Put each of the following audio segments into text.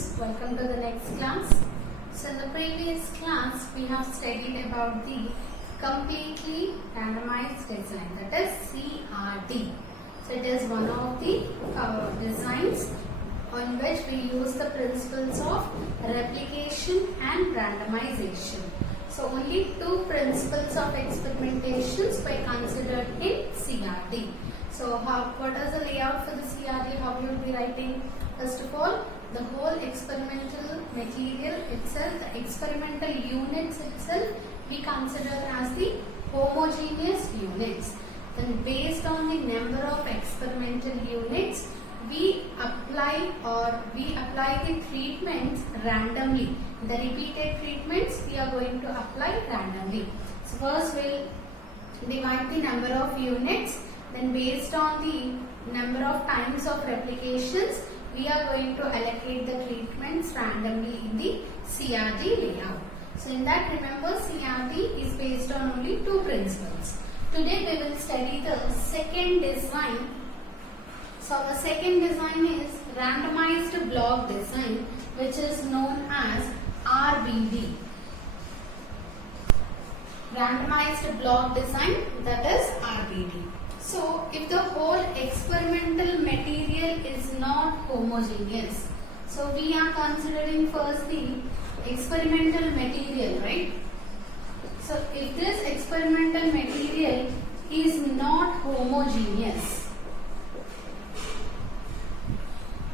students, welcome to the next class. So in the previous class we have studied about the completely randomized design, that is CRD. So it is one of the designs on which we use the principles of replication and randomization. So only two principles of experimentations were considered in CRD. So what is the layout for the CRD? How you will be writing? First of all, the whole experimental material itself, the experimental units itself, we consider as the homogeneous units. Then based on the number of experimental units, we apply the treatments randomly. The repeated treatments we are going to apply randomly. So first we'll divide the number of units. Then based on the number of times of replications, we are going to allocate the treatments randomly in the CRD layout. So in that, remember, CRD is based on only two principles. Today we will study the second design. So our second design is randomized block design, which is known as RBD. Randomized block design, that is RBD. So if the whole experimental material is not homogeneous, so we are considering first the experimental material, right? So if this experimental material is not homogeneous,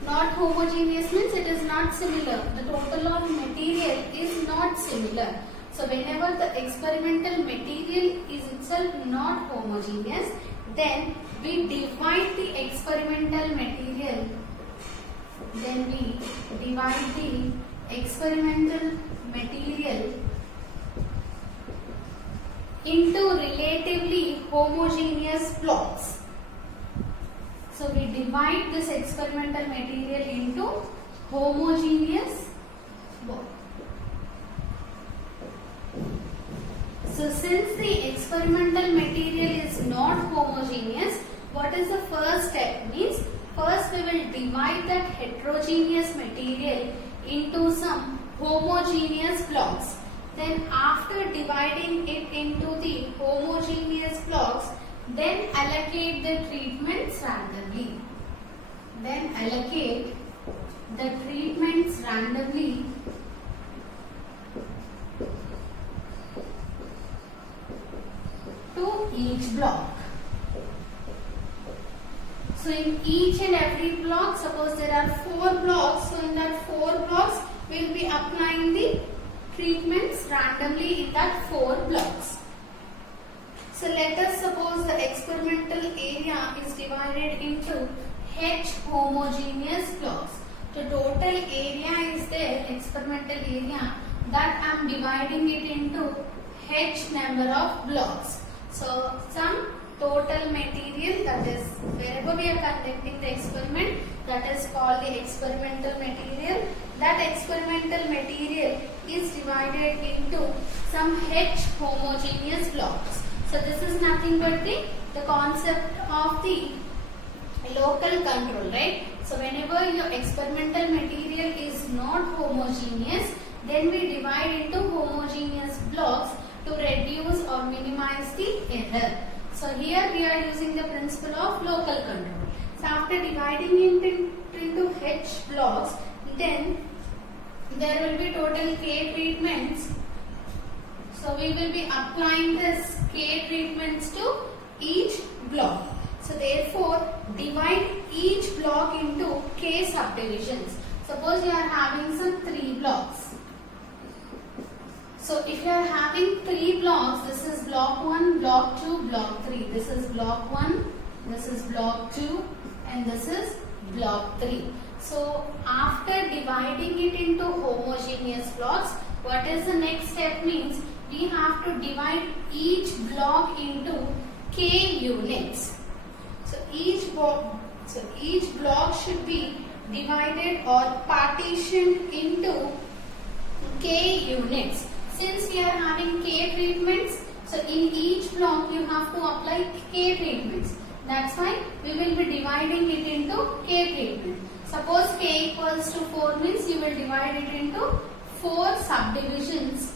not homogeneous means it is not similar. The total of material is not similar. So whenever the experimental material is itself not homogeneous, then we divide the experimental material. Then we divide the experimental material into relatively homogeneous blocks. So we divide this experimental material into homogeneous blocks. So since the experimental material is not homogeneous, what is the first step? Means first we will divide that heterogeneous material into some homogeneous blocks. Then after dividing it into the homogeneous blocks, then allocate the treatments randomly. Then allocate the treatments randomly to each block. So in each and every block, suppose there are 4 blocks, so in that 4 blocks we will be applying the treatments randomly in that 4 blocks. So let us suppose the experimental area is divided into H homogeneous blocks. The total area is there, experimental area, that I am dividing it into H number of blocks. So some total material, that is wherever we are conducting the experiment, that is called the experimental material. That experimental material is divided into some H homogeneous blocks. So this is nothing but the concept of the local control, right? So whenever your experimental material is not homogeneous, then we divide into homogeneous blocks to reduce or minimize the error. So here we are using the principle of local control. So after dividing it into H blocks, then there will be total K treatments. So we will be applying this K treatments to each block. So therefore, divide each block into K subdivisions. Suppose you are having some 3 blocks. So if you are having 3 blocks, this is block 1, block 2, block 3. This is block 1, this is block 2, and this is block 3. So after dividing it into homogeneous blocks, what is the next step? Means we have to divide each block into K units. So each block should be divided or partitioned into K units. Since we are having K treatments, so in each block you have to apply K treatments. That's why we will be dividing it into K treatment. Suppose K equals to 4 means you will divide it into 4 subdivisions,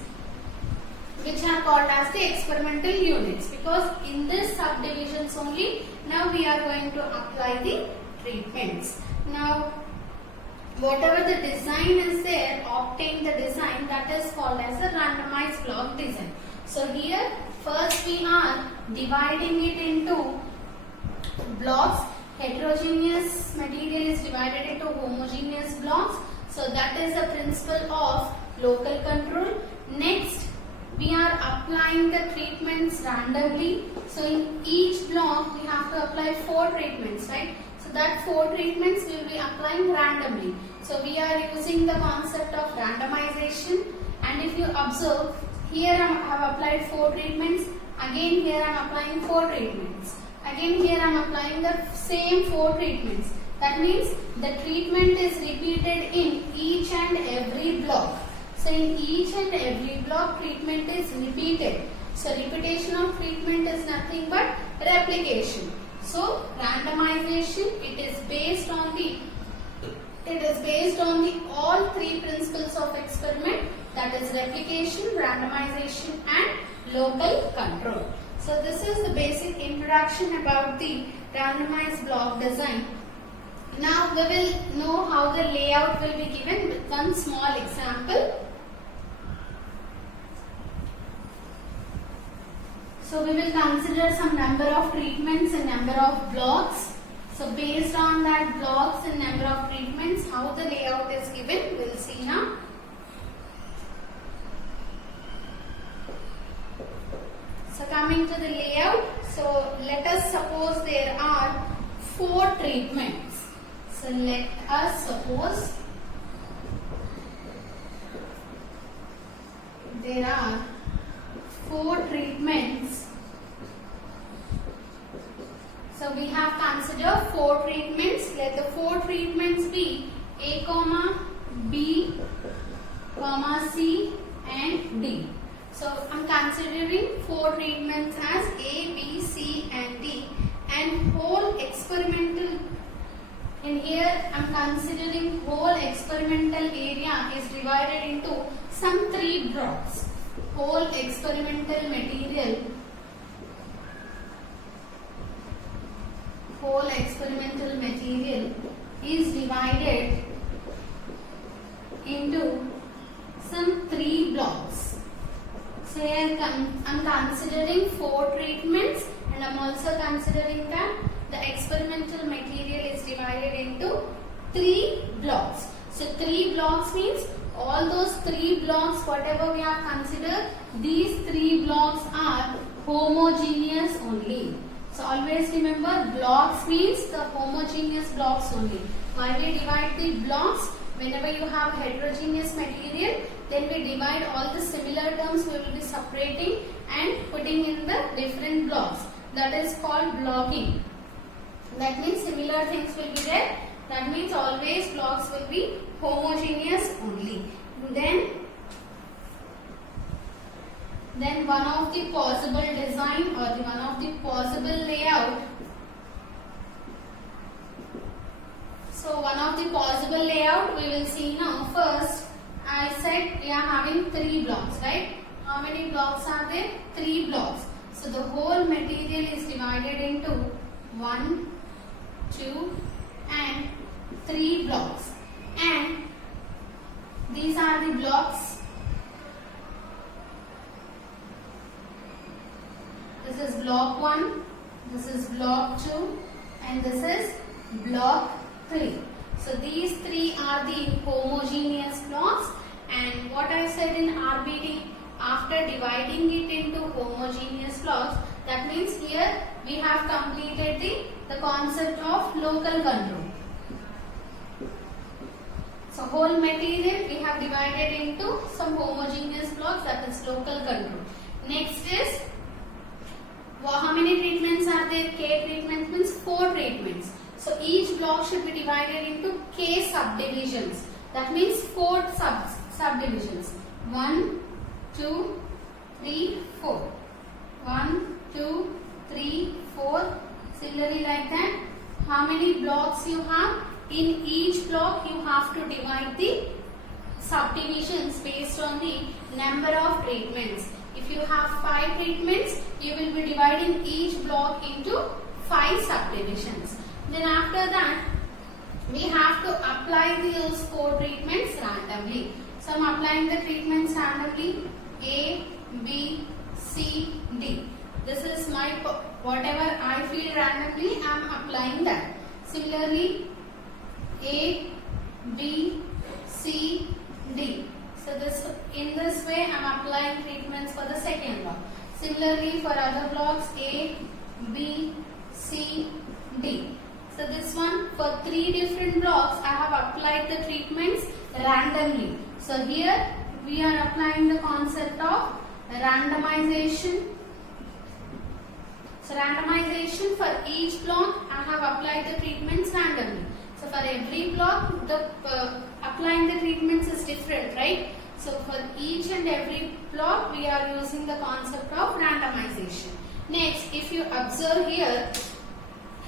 which are called as the experimental units, because in this subdivisions only now we are going to apply the treatments. Now whatever the design is there, obtain the design, that is called as a randomized block design. So here first we are dividing it into blocks. Heterogeneous material is divided into homogeneous blocks. So that is the principle of local control. Next we are applying the treatments randomly. So in each block we have to apply 4 treatments, right? So that 4 treatments we will be applying randomly. So we are using the concept of randomization, and if you observe, here I have applied 4 treatments, again here I am applying 4 treatments, again here I am applying the same 4 treatments. That means the treatment is repeated in each and every block. So in each and every block treatment is repeated. So repetition of treatment is nothing but replication. So randomization, it is based on the all 3 principles of experiment, that is replication, randomization and local control. So this is the basic introduction about the randomized block design. Now we will know how the layout will be given with one small example. So we will consider some number of treatments and number of blocks. So based on that blocks and number of treatments, how the layout is given, we will see now. So coming to the layout, so let us suppose there are 4 treatments. So let us suppose there are 4 treatments. So we have considered 4 treatments. Let the 4 treatments be A, B, C and D. So I am considering 4 treatments as A, B, C and D, and whole experimental, in here I am considering whole experimental area is divided into some 3 blocks. Whole experimental material is divided into some 3 blocks. So I am considering 4 treatments, and I am also considering that the experimental material is divided into 3 blocks. So 3 blocks means all those 3 blocks, whatever we have considered, these 3 blocks are homogeneous only. So always remember, blocks means the homogeneous blocks only. Why we divide the blocks? Whenever you have heterogeneous material, then we divide all the similar terms, we will be separating and putting in the different blocks. That is called blocking. That means similar things will be there. That means always blocks will be homogeneous only. Then one of the possible design or one of the possible layout. So one of the possible layout we will see now. First, I said we are having 3 blocks, right? How many blocks are there? 3 blocks. So the whole material is divided into 1, 2 and 3 blocks. And these are the blocks. This is block 1, this is block 2 and this is block 3. So these 3 are the homogeneous blocks, and what I said in RBD, after dividing it into homogeneous blocks, that means here we have completed the concept of local control. So whole material we have divided into some homogeneous blocks, that is local control. Next is, how many treatments are there? K treatments means 4 treatments. So each block should be divided into K subdivisions. That means 4 subdivisions. 1, 2, 3, 4. 1, 2, 3, 4. Similarly like that. How many blocks you have? in each block you have to divide the subdivisions based on the number of treatments. If you have 5 treatments, you will be dividing each block into 5 subdivisions. Then after that, we have to apply those 4 treatments randomly. So I am applying the treatments randomly. A, B, C, D. This is my, whatever I feel randomly, I am applying that. Similarly, A, B, C, D. So in this way I am applying treatments for the second block. Similarly for other blocks A, B, C, D. So this one, for 3 different blocks I have applied the treatments randomly. So here we are applying the concept of randomization. So randomization, for each block I have applied the treatments randomly. So for every block the applying the treatments is different, right? So for each and every block we are using the concept of randomization. Next, if you observe here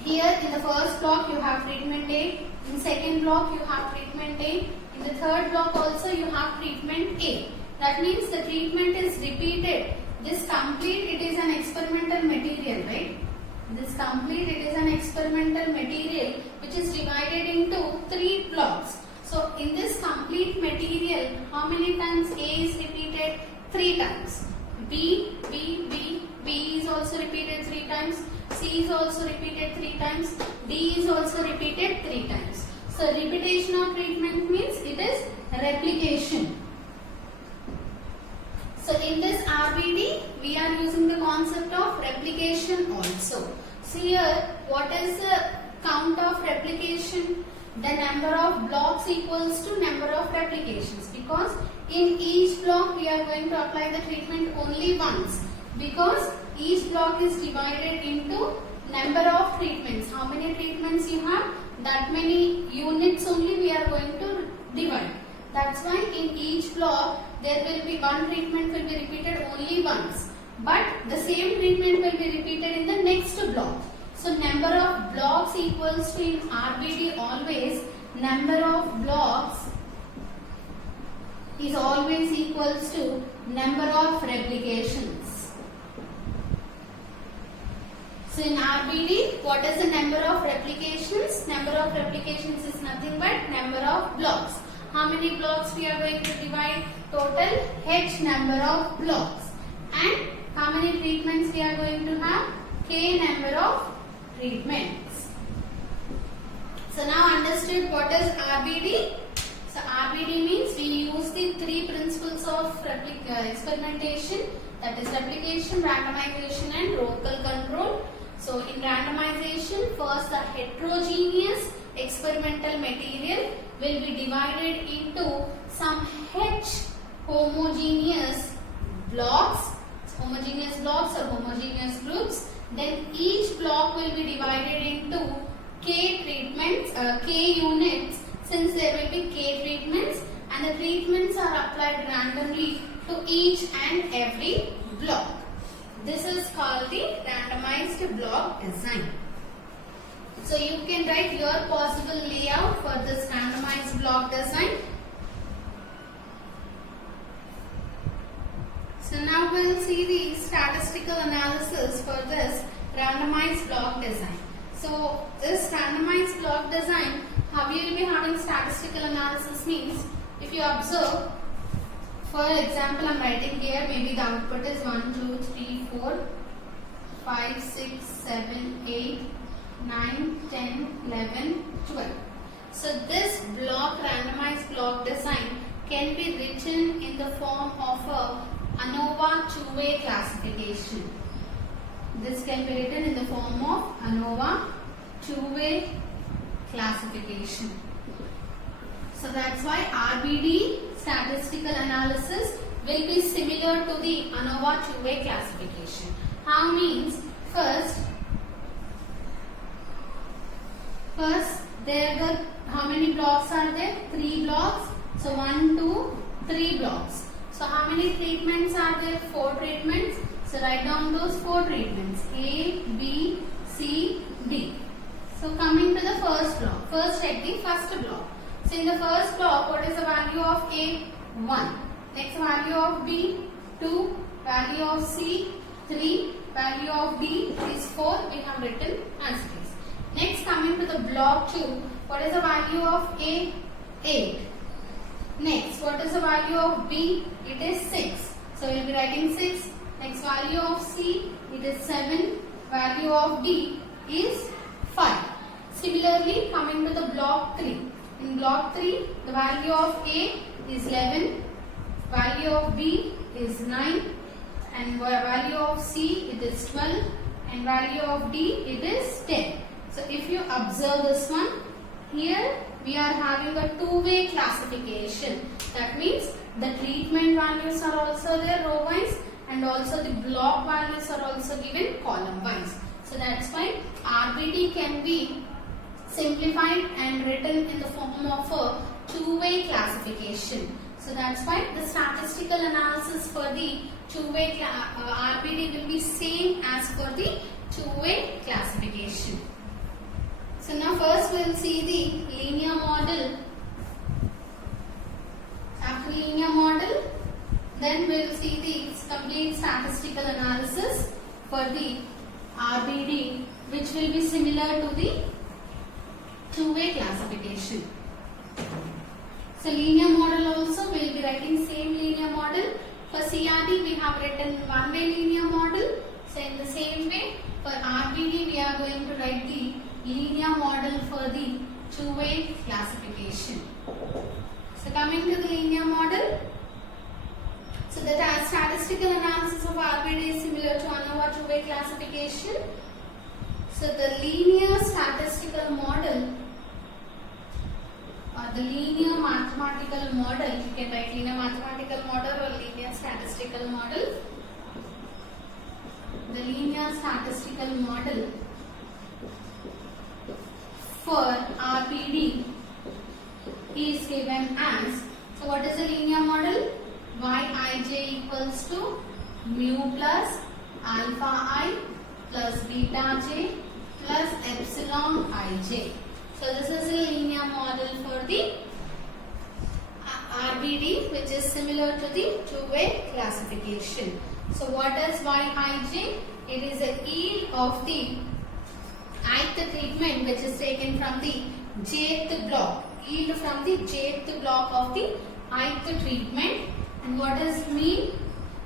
in the first block you have treatment A, in second block you have treatment A, in the third block also you have treatment A. That means the treatment is repeated. This complete, it is an experimental material, right? This complete, it is an experimental material which is divided into 3 blocks. So in this complete material, how many times A is repeated? 3 times. B is also repeated 3 times. C is also repeated 3 times. D is also repeated 3 times. So repetition of treatment means it is replication. So in this RBD, we are using the concept of replication also. So here, what is the count of replication? The number of blocks equals to number of replications, because in each block we are going to apply the treatment only once, because each block is divided into number of treatments. How many treatments you have, that many units only we are going to divide. That's why in each block there will be one treatment will be repeated only once, but the same treatment will be repeated in the next block. So number of blocks equals to, in RBD always, number of blocks is always equals to number of replications. So in RBD, what is the number of replications? Number of replications is nothing but number of blocks. How many blocks we are going to divide? Total H number of blocks. And how many treatments we are going to have? K number of treatments. So now understood what is RBD? So RBD means we use the 3 principles of experimentation, that is replication, randomization and local control. So in randomization, first the heterogeneous experimental material will be divided into some H homogeneous blocks or homogeneous groups. Then each block will be divided into K treatments, K units, since there will be K treatments, and the treatments are applied randomly to each and every block. This is called the randomized block design. So you can write your possible layout for this randomized block design. So now we will see the statistical analysis for this randomized block design. So this randomized block design, how you will be having statistical analysis means, if you observe, for example, I am writing here, maybe the output is 1, 2, 3, 4, 5, 6, 7, 8, 9, 10, 11, 12. So this block, randomized block design can be written in the form of a ANOVA two-way classification. This can be written in the form of ANOVA two-way classification. So that's why RBD statistical analysis will be similar to the ANOVA two-way classification. How means, first how many blocks are there? 3 blocks. So 1, 2, 3 blocks. So how many treatments are there? 4 treatments. So write down those 4 treatments. A, B, C, D. So coming to the first block. First check the first block. So in the first block, what is the value of A? 1. Next value of B? 2. Value of C? 3. Value of D is 4. We have written as it is. Next coming to the block 2. What is the value of A? 8. Next, what is the value of B? It is 6. So we will be writing 6. Next value of C, it is 7. Value of D is 5. Similarly, coming to the block 3. In block 3, the value of A is 11. Value of B is 9. And value of C, it is 12. And value of D, it is 10. So if you observe this one, here we are having a two-way classification. That means the treatment values are also there row wise, and also the block values are also given column wise. So that's why RBD can be simplified and written in the form of a two-way classification. So that's why the statistical analysis for the two-way RBD will be same as for the two-way classification. So now first we will see the linear model. After linear model, then we will see the complete statistical analysis for the RBD, which will be similar to the two-way classification. So linear model also we will be writing same linear model. For CRD we have written one-way linear model. So in the same way for RBD we are going to write the linear model for the two-way classification. So coming to the linear model. So the statistical analysis of RBD is similar to ANOVA two-way classification. So the linear statistical model or the linear mathematical model, you can write linear mathematical model or linear statistical model. The linear statistical model for RBD is given as, so what is the linear model? Yij equals to mu plus alpha I plus beta j plus epsilon ij. So this is a linear model for the RBD, which is similar to the two-way classification. So what is Yij? It is a yield of the ith treatment which is taken from the jth block. Yield from the jth block of the ith treatment. And what is mean?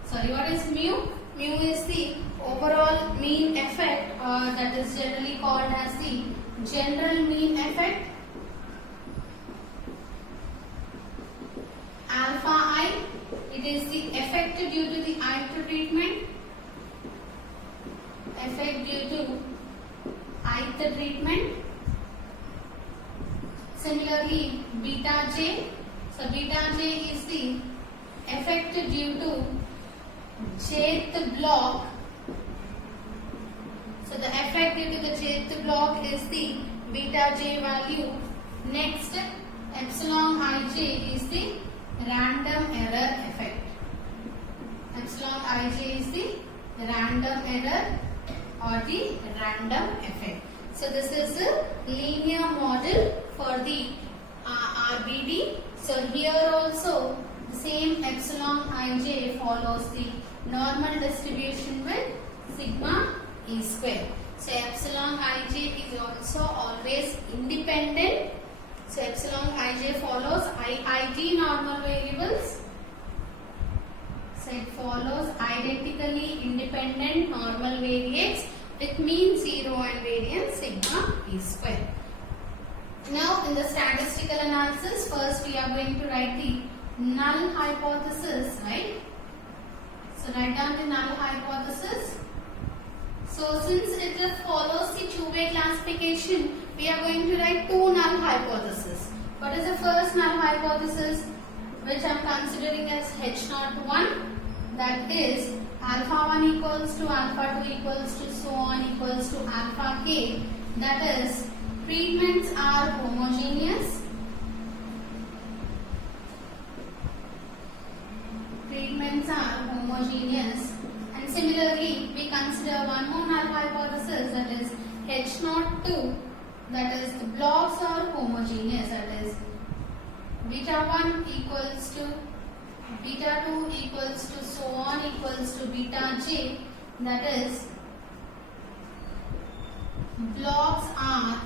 Sorry, what is mu? Mu is the overall mean effect, that is generally called as the general mean effect. Alpha I, it is the effect due to the ith treatment. Effect due to ith treatment. Similarly, beta j. So beta j is the effect due to jth block. So the effect due to the jth block is the beta j value. Next, epsilon ij is the random error effect. Epsilon ij is the random error or the random effect. So this is a linear model for the RBD. So here also the same epsilon ij follows the normal distribution with sigma e square. So epsilon ij is also always independent. So epsilon ij follows iij normal variables. So it follows identically independent normal variates with mean 0 and variance sigma e square. Now in the statistical analysis, first we are going to write the null hypothesis, right? So write down the null hypothesis. So since it follows the two-way classification, we are going to write two null hypotheses. What is the first null hypothesis, which I am considering as H01? That is alpha 1 equals to alpha 2 equals to so on equals to alpha k. That is, treatments are homogeneous. Treatments are homogeneous. And similarly, we consider one more null hypothesis, that is H02 that is the blocks are homogeneous, that is beta 1 equals to beta 2 equals to so on equals to beta j, that is blocks are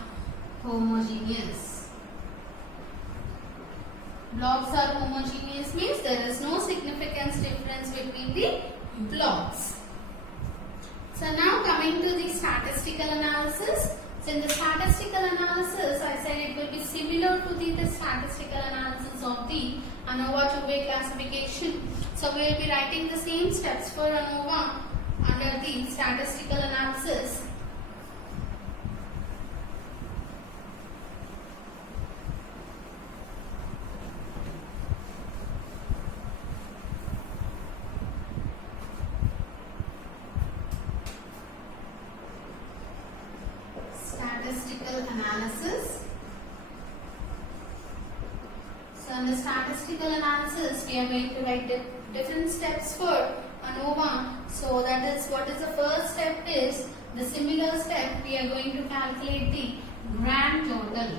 homogeneous. Blocks are homogeneous means there is no significance difference between the blocks. So now coming to the statistical analysis. So in the statistical analysis, I said it will be similar to the statistical analysis of the ANOVA two-way classification. So we will be writing the same steps for ANOVA under the statistical analysis. Statistical analysis. So in the statistical analysis, we are going to write different steps for ANOVA. So that is, what is the first step is the similar step. We are going to calculate the grand total.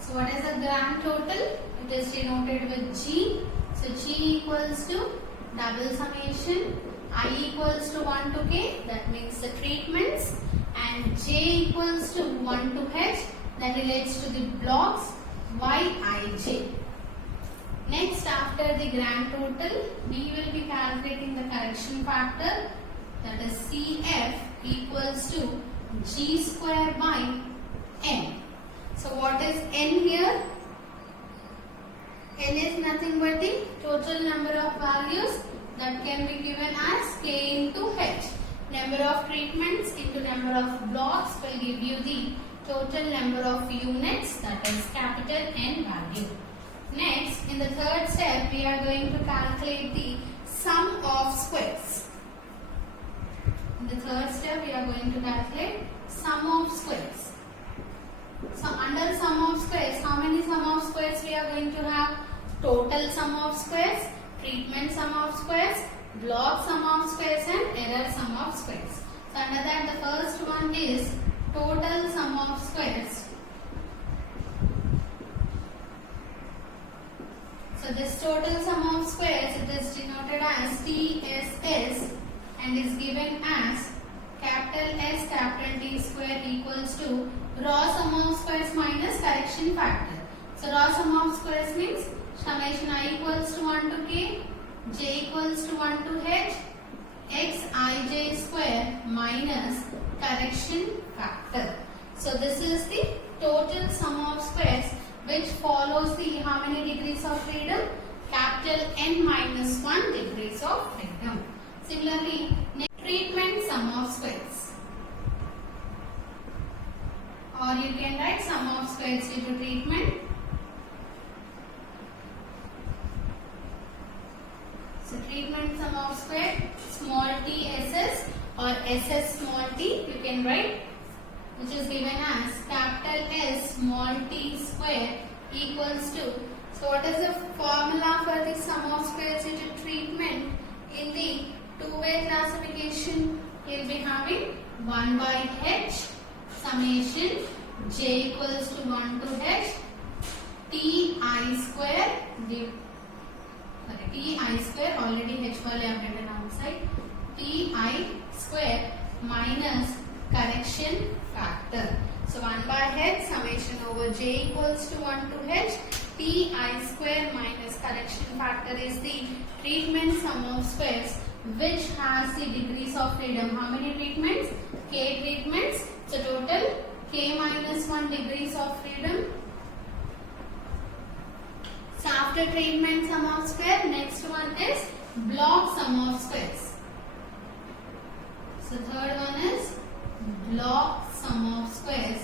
So what is the grand total? It is denoted with G. So G equals to double summation I equals to 1 to k, that means the treatments, and j equals to 1 to h, that relates to the blocks yij. Next, after the grand total, we will be calculating the correction factor, that is CF equals to g square by n. So what is n here? N is nothing but the total number of values that can be given as k into h. Number of treatments into number of blocks will give you the total number of units, that is capital N value. Next, in the third step, we are going to calculate the sum of squares. In the third step, we are going to calculate sum of squares. So under sum of squares, how many sum of squares we are going to have? Total sum of squares, treatment sum of squares, block sum of squares, and error sum of squares. So under that, the first one is total sum of squares. So this total sum of squares, it is denoted as TSS and is given as capital S capital T square equals to raw sum of squares minus correction factor. So raw sum of squares means summation I equals to 1 to k, j equals to 1 to h, xij square minus correction factor. So this is the total sum of squares which follows the how many degrees of freedom? Capital N minus 1 degrees of freedom. Similarly, treatment sum of squares. Or you can write sum of squares due to treatment. So treatment sum of square, small t ss or ss small t you can write, which is given as capital S small t square equals to. So what is the formula for the sum of squares due to treatment? In the two-way classification, you will be having 1 by h summation j equals to 1 to h ti square ti square, already h value I have written outside, ti square minus correction factor. So 1 by h summation over j equals to 1 to h ti square minus correction factor is the treatment sum of squares which has the degrees of freedom. How many treatments? K treatments. So total k minus 1 degrees of freedom. So after treatment sum of square, next one is block sum of squares. So third one is block sum of squares.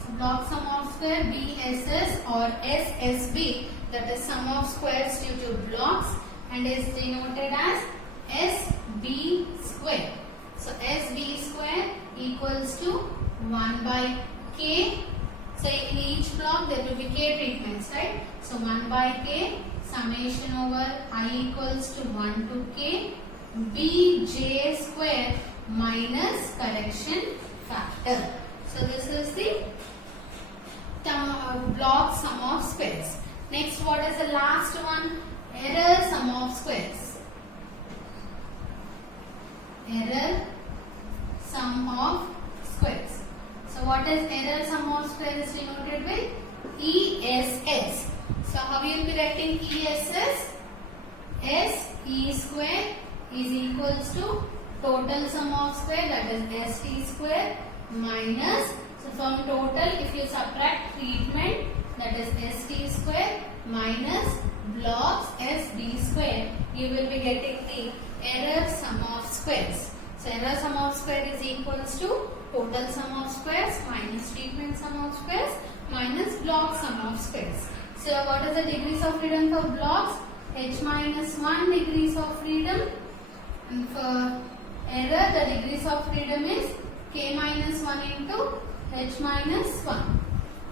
So block sum of square BSS or SSB, that is sum of squares due to blocks, and is denoted as SB square. So SB square equals to 1 by K. So in each block there will be K treatments, right? So 1 by K summation over I equals to 1 to k bj square minus correction factor. So this is the block sum of squares. Next, what is the last one? Error sum of squares. Error sum of squares. So what is error sum of squares denoted with ESS. So how you will be writing ESS? S E square is equals to total sum of square, that is ST square minus, so from total if you subtract treatment, that is ST square minus blocks SB square, you will be getting the error sum of squares. So error sum of square is equals to total sum of squares minus treatment sum of squares minus block sum of squares. So what is the degrees of freedom for blocks? H minus 1 degrees of freedom, and for error the degrees of freedom is k minus 1 into h minus 1.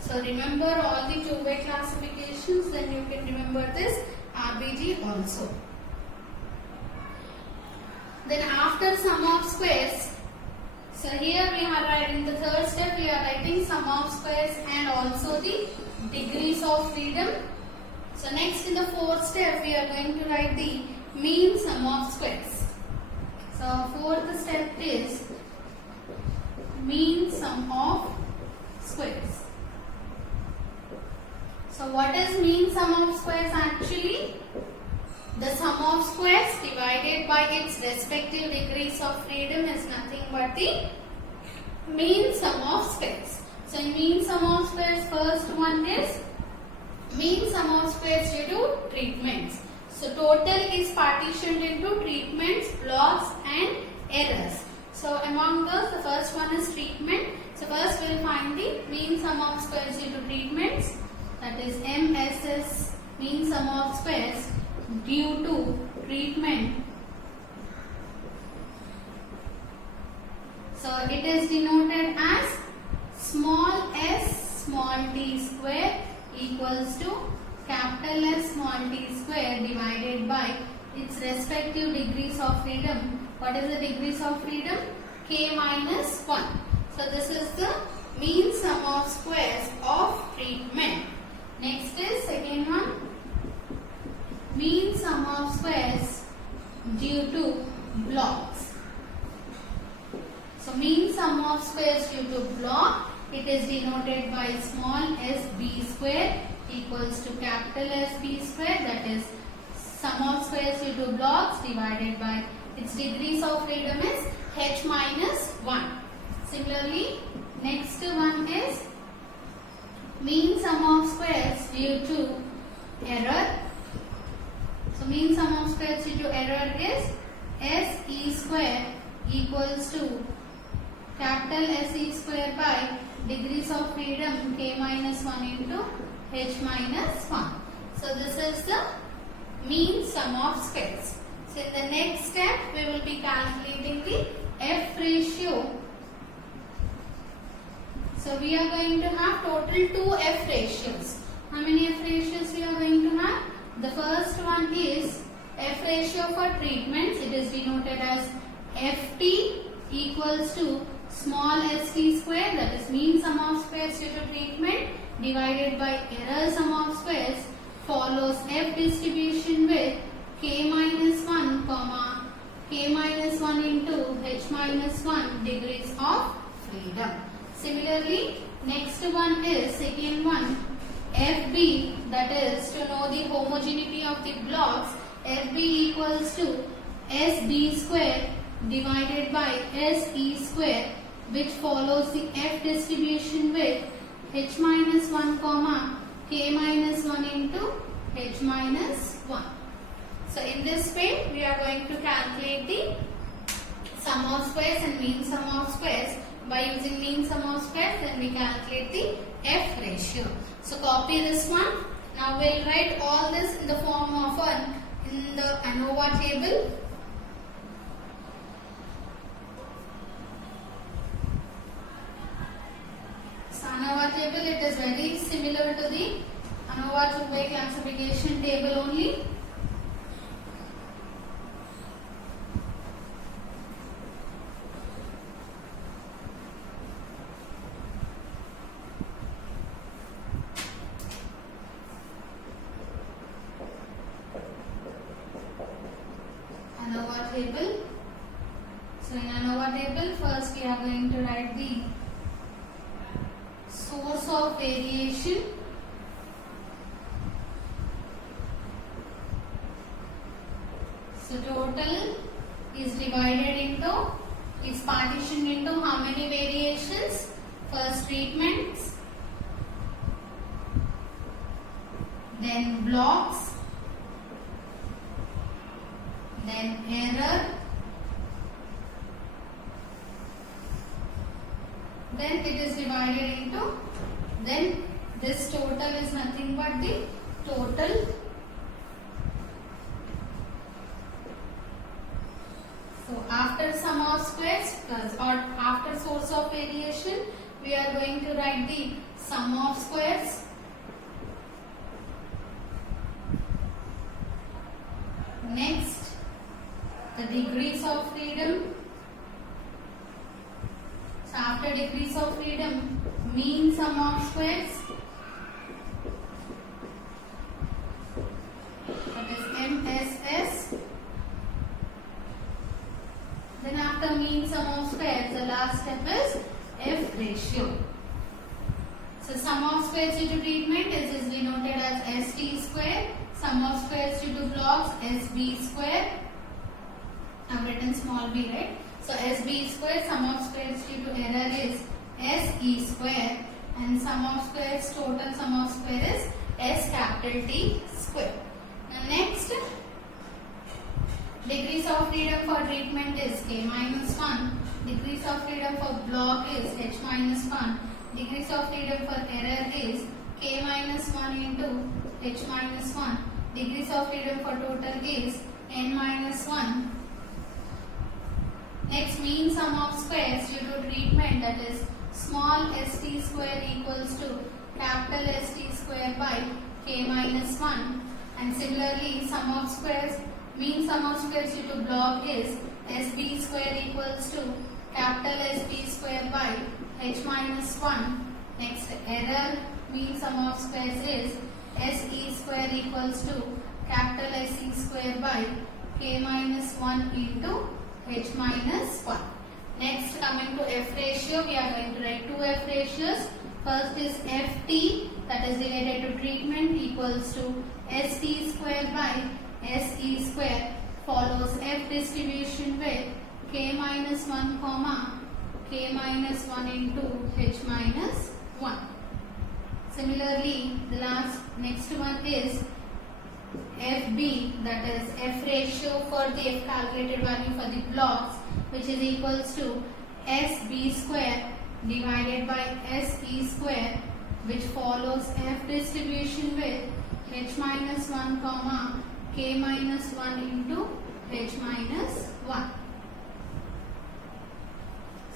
So remember all the two-way classifications, then you can remember this RBG also. Then after sum of squares, so here we are writing the third step, we are writing sum of squares and also the degrees of freedom. So next in the fourth step we are going to write the mean sum of squares. So fourth step is mean sum of squares. So what is mean sum of squares actually? The sum of squares divided by its respective degrees of freedom is nothing but the mean sum of squares. So in mean sum of squares, first one is mean sum of squares due to treatments. So total is partitioned into treatments, blocks and errors. So among those, the first one is treatment. So first we will find the mean sum of squares due to treatments, that is MSS, mean sum of squares due to treatment. So it is denoted as small s small t square equals to capital S small t square divided by its respective degrees of freedom. What is the degrees of freedom? K minus 1. So this is the mean sum of squares of treatment. Next is second one, mean sum of squares due to blocks. So mean sum of squares due to block, it is denoted by small sb square equals to capital SB square, that is sum of squares due to blocks divided by its degrees of freedom is h minus 1. Similarly, next one is mean sum of squares due to error. So mean sum of squares due to error is SE square equals to capital SE square by degrees of freedom k minus 1 into h minus 1. So this is the mean sum of squares. So in the next step we will be calculating the F ratio. So we are going to have total 2 F ratios. How many F ratios we are going to have? The first one is F ratio for treatments. It is denoted as Ft equals to small st square, that is mean sum of squares due to treatment, divided by error sum of squares, follows F distribution with k minus 1 comma k minus 1 into h minus 1 degrees of freedom. Similarly, next one is second one, FB, that is to know the homogeneity of the blocks, FB equals to SB square divided by SE square, which follows the F distribution with h minus 1 comma k minus 1 into h minus 1. So in this way we are going to calculate the sum of squares and mean sum of squares. By using mean sum of squares, then we calculate the F ratio. So copy this one. Now we will write all this in the form of in the ANOVA table. So ANOVA table, it is very similar to the ANOVA two-way classification table only. ANOVA table. So in ANOVA table, first we are going to write the source of variation. So total is partitioned into how many variations? First treatments, then blocks, then error, then it is divided into, then this total is nothing but the total. So after sum of squares plus or after source of variation, we are going to write the sum of squares. Next, the degrees of freedom. So after degrees of freedom, mean sum of squares. That is MSS. Then after mean sum of squares, the last step is F ratio. So sum of squares due to treatment is denoted as ST square. Sum of squares due to blocks SB square. I've written small b, right? So SB square, sum of squares due to error is SE square, and sum of squares, total sum of square is S capital T square. Now next, degrees of freedom for treatment is K minus 1. Degrees of freedom for block is H minus 1. Degrees of freedom for error is K minus 1 into H minus 1. Degrees of freedom for total is N minus 1. Next, mean sum of squares due to treatment, that is small st square equals to capital ST square by K minus 1. And similarly, sum of squares, mean sum of squares due to block is SB square equals to capital SB square by H minus 1. Next, error, mean sum of squares is SE square equals to capital SE square by K minus 1 into H minus 1. Next, coming to F ratio, we are going to write two F ratios. First is Ft, that is related to treatment, equals to St square by Se square, follows F distribution with K minus 1 comma K minus 1 into H minus 1. Similarly, the next one is FB, that is F ratio for the F calculated value for the blocks, which is equals to SB square divided by SE square, which follows F distribution with H minus 1 comma K minus 1 into H minus 1.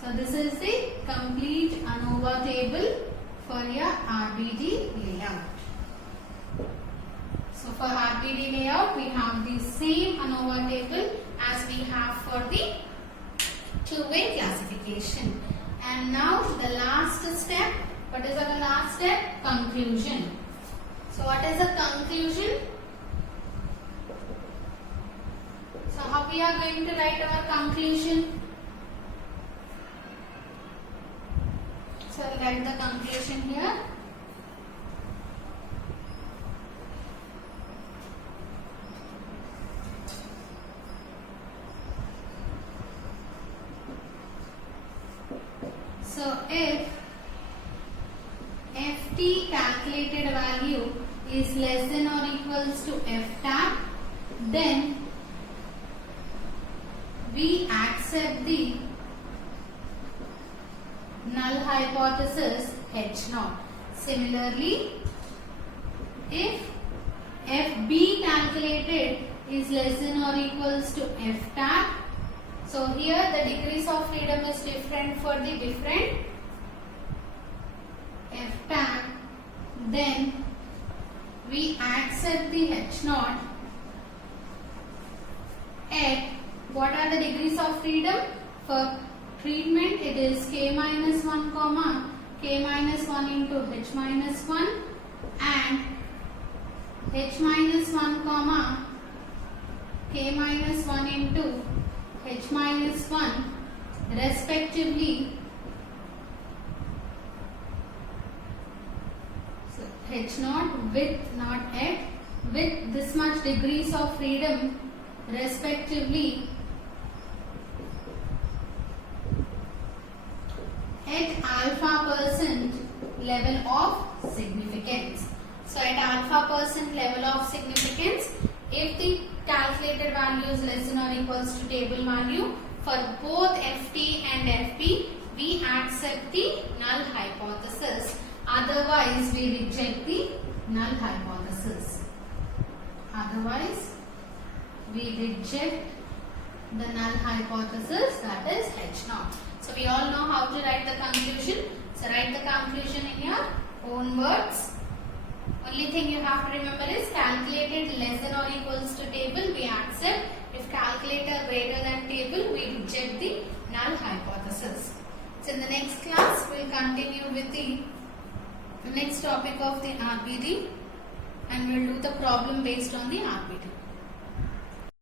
So this is the complete ANOVA table for your RBD layout. So for RBD layout, we have the same ANOVA table as we have for the two-way classification. And now the last step. What is the last step? Conclusion. So what is the conclusion? So how we are going to write our conclusion? So I'll write the conclusion here. So if Ft calculated value is less than or equals to Ftab, then we accept the null hypothesis H0. Similarly, if Fb calculated is less than or equals to Ftab, so here the degrees of freedom is different for the different Ftab, then we accept the H naught at what are the degrees of freedom? For treatment it is k minus 1 comma k minus 1 into H minus 1 and H minus 1 comma k minus 1 into H minus 1 respectively. So H naught with not at with this much degrees of freedom respectively at alpha percent level of significance. So at alpha percent level of significance, if the calculated value is less than or equals to table value, for both FT and FP, we accept the null hypothesis. Otherwise, we reject the null hypothesis. Otherwise, we reject the null hypothesis, that is H naught. So we all know how to write the conclusion. So write the conclusion in your own words. Only thing you have to remember is calculated less than or equals to table, we accept. If calculator greater than table, we reject the null hypothesis. So in the next class, we will continue with the next topic of the RBD and we will do the problem based on the RBD.